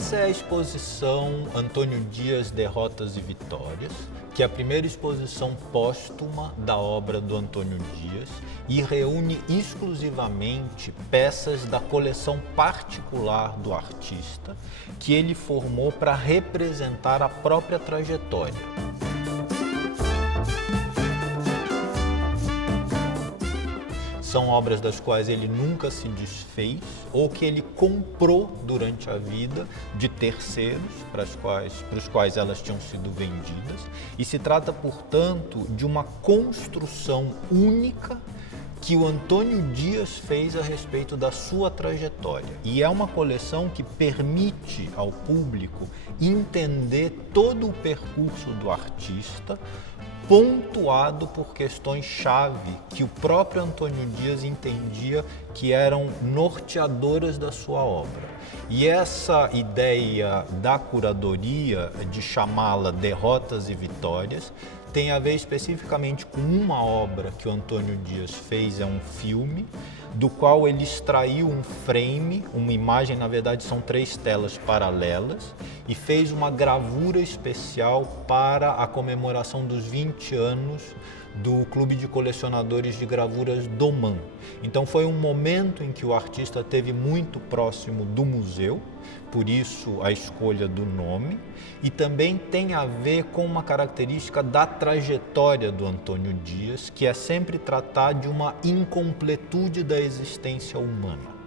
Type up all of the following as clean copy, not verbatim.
Essa é a exposição Antônio Dias, Derrotas e Vitórias, que é a primeira exposição póstuma da obra do Antônio Dias e reúne exclusivamente peças da coleção particular do artista que ele formou para representar a própria trajetória. São obras das quais ele nunca se desfez ou que ele comprou durante a vida de terceiros para os quais elas tinham sido vendidas. E se trata, portanto, de uma construção única que o Antônio Dias fez a respeito da sua trajetória. E é uma coleção que permite ao público entender todo o percurso do artista, pontuado por questões-chave que o próprio Antônio Dias entendia que eram norteadoras da sua obra. E essa ideia da curadoria, de chamá-la Derrotas e Vitórias, tem a ver especificamente com uma obra que o Antônio Dias fez, é um filme, do qual ele extraiu um frame, uma imagem, na verdade são 3 telas paralelas, e fez uma gravura especial para a comemoração dos 20 anos do Clube de Colecionadores de Gravuras Doman. Então foi um momento em que o artista esteve muito próximo do museu, por isso a escolha do nome, e também tem a ver com uma característica da trajetória do Antônio Dias, que é sempre tratar de uma incompletude da existência humana.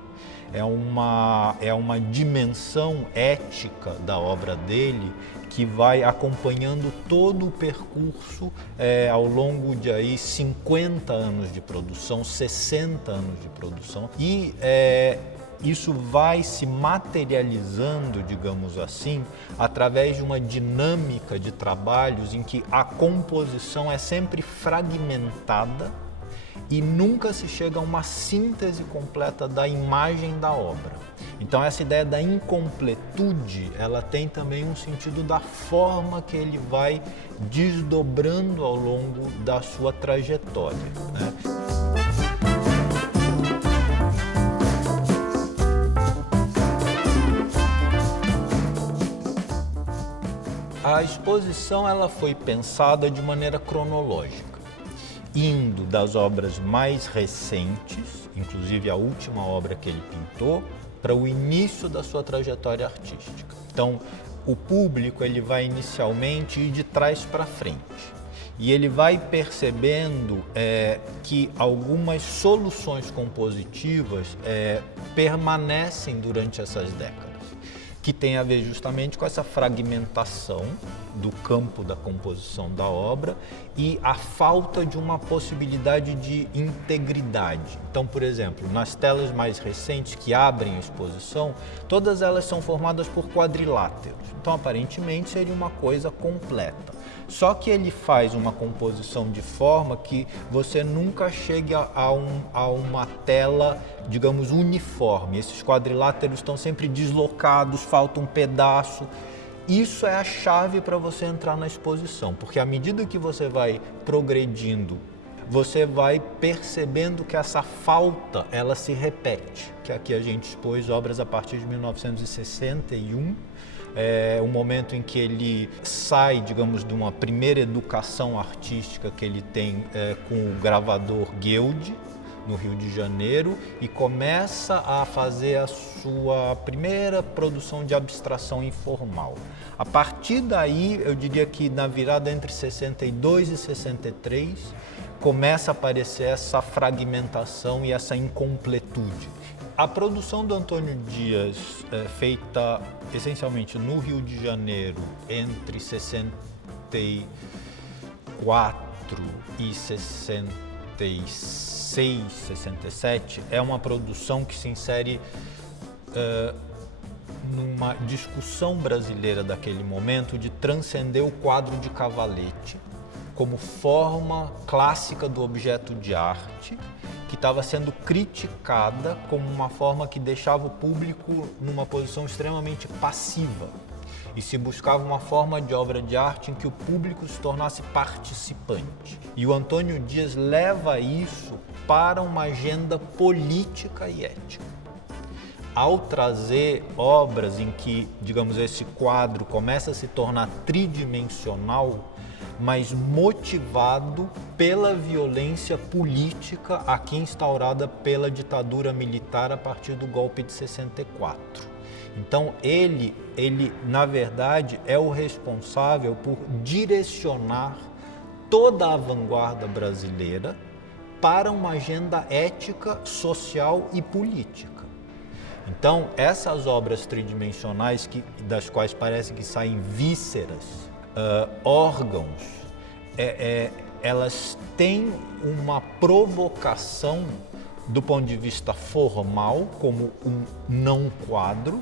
É uma dimensão ética da obra dele que vai acompanhando todo o percurso ao longo de aí 50 anos de produção, 60 anos de produção. E isso vai se materializando, digamos assim, através de uma dinâmica de trabalhos em que a composição é sempre fragmentada e nunca se chega a uma síntese completa da imagem da obra. Então essa ideia da incompletude, ela tem também um sentido da forma que ele vai desdobrando ao longo da sua trajetória, né? A exposição ela foi pensada de maneira cronológica, indo das obras mais recentes, inclusive a última obra que ele pintou, para o início da sua trajetória artística. Então, o público ele vai inicialmente ir de trás para frente e ele vai percebendo que algumas soluções compositivas permanecem durante essas décadas, que tem a ver justamente com essa fragmentação do campo da composição da obra e a falta de uma possibilidade de integridade. Então, por exemplo, nas telas mais recentes que abrem a exposição, todas elas são formadas por quadriláteros. Então, aparentemente, seria uma coisa completa. Só que ele faz uma composição de forma que você nunca chegue a uma tela, digamos, uniforme. Esses quadriláteros estão sempre deslocados, falta um pedaço. Isso é a chave para você entrar na exposição, porque à medida que você vai progredindo, você vai percebendo que essa falta, ela se repete. Que aqui a gente expôs obras a partir de 1961, o momento em que ele sai, digamos, de uma primeira educação artística que ele tem com o gravador Guild, no Rio de Janeiro, e começa a fazer a sua primeira produção de abstração informal. A partir daí, eu diria que na virada entre 62 e 63, começa a aparecer essa fragmentação e essa incompletude. A produção do Antônio Dias, feita essencialmente no Rio de Janeiro entre 64 e 66, 67, é uma produção que se insere numa discussão brasileira daquele momento de transcender o quadro de cavalete como forma clássica do objeto de arte, que estava sendo criticada como uma forma que deixava o público numa posição extremamente passiva. E se buscava uma forma de obra de arte em que o público se tornasse participante. E o Antônio Dias leva isso para uma agenda política e ética. ao trazer obras em que, digamos, esse quadro começa a se tornar tridimensional, mas motivado pela violência política aqui instaurada pela ditadura militar a partir do golpe de 64. Então ele na verdade, é o responsável por direcionar toda a vanguarda brasileira para uma agenda ética, social e política. Então, essas obras tridimensionais, das quais parece que saem vísceras, órgãos, elas têm uma provocação do ponto de vista formal, como um não quadro,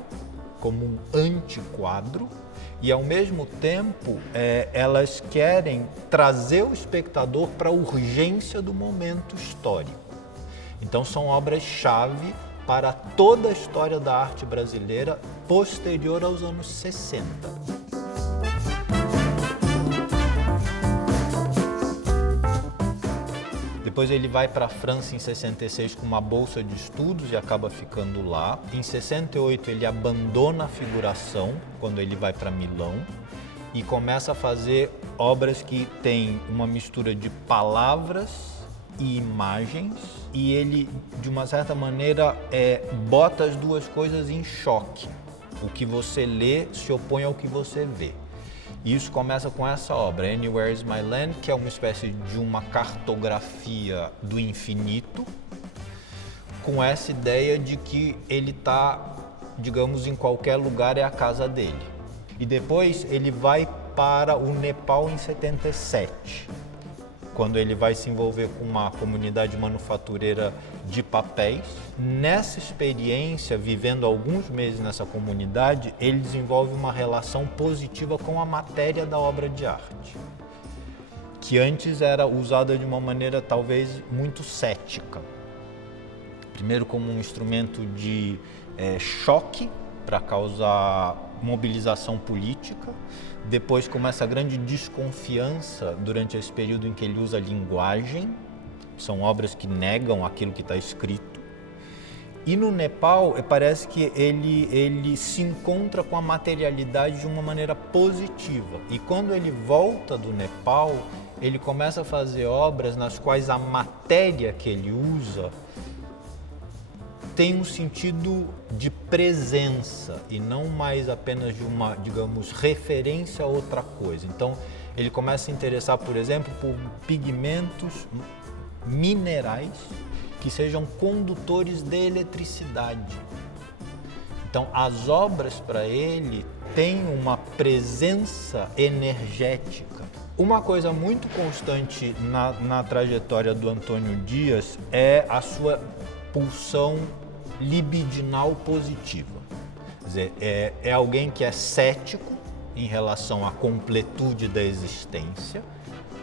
como um antiquadro, e ao mesmo tempo elas querem trazer o espectador para a urgência do momento histórico. Então são obras-chave para toda a história da arte brasileira posterior aos anos 60. Depois ele vai para a França em 66 com uma bolsa de estudos e acaba ficando lá. Em 68 ele abandona a figuração quando ele vai para Milão e começa a fazer obras que têm uma mistura de palavras e imagens, e ele, de uma certa maneira, bota as duas coisas em choque. O que você lê se opõe ao que você vê. E isso começa com essa obra, Anywhere is My Land, que é uma espécie de uma cartografia do infinito, com essa ideia de que ele está, digamos, em qualquer lugar é a casa dele. E depois ele vai para o Nepal em 77, quando ele vai se envolver com uma comunidade manufatureira de papéis. Nessa experiência, vivendo alguns meses nessa comunidade, ele desenvolve uma relação positiva com a matéria da obra de arte, que antes era usada de uma maneira talvez muito cética. Primeiro como um instrumento de choque para causar mobilização política, depois como essa grande desconfiança durante esse período em que ele usa a linguagem, são obras que negam aquilo que está escrito. E no Nepal, parece que ele se encontra com a materialidade de uma maneira positiva. E quando ele volta do Nepal, ele começa a fazer obras nas quais a matéria que ele usa tem um sentido de presença e não mais apenas de uma, digamos, referência a outra coisa. Então, ele começa a se interessar, por exemplo, por pigmentos minerais que sejam condutores de eletricidade. Então, as obras para ele têm uma presença energética. Uma coisa muito constante na trajetória do Antônio Dias é a sua pulsão libidinal positiva. Quer dizer, é alguém que é cético em relação à completude da existência.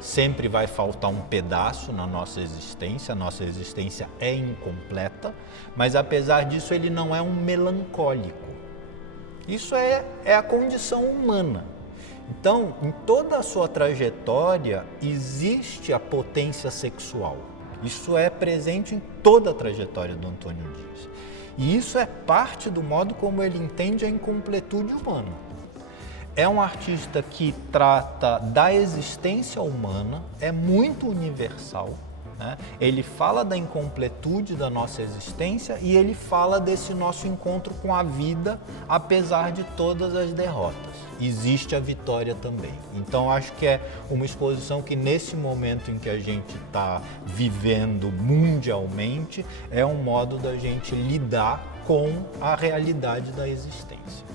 Sempre vai faltar um pedaço na nossa existência, a nossa existência é incompleta, mas apesar disso ele não é um melancólico. Isso é a condição humana. Então, em toda a sua trajetória existe a potência sexual. Isso é presente em toda a trajetória do Antônio Dias. E isso é parte do modo como ele entende a incompletude humana. É um artista que trata da existência humana, é muito universal, né? Ele fala da incompletude da nossa existência e ele fala desse nosso encontro com a vida, apesar de todas as derrotas. Existe a vitória também. Então, acho que é uma exposição que, nesse momento em que a gente está vivendo mundialmente, é um modo da gente lidar com a realidade da existência.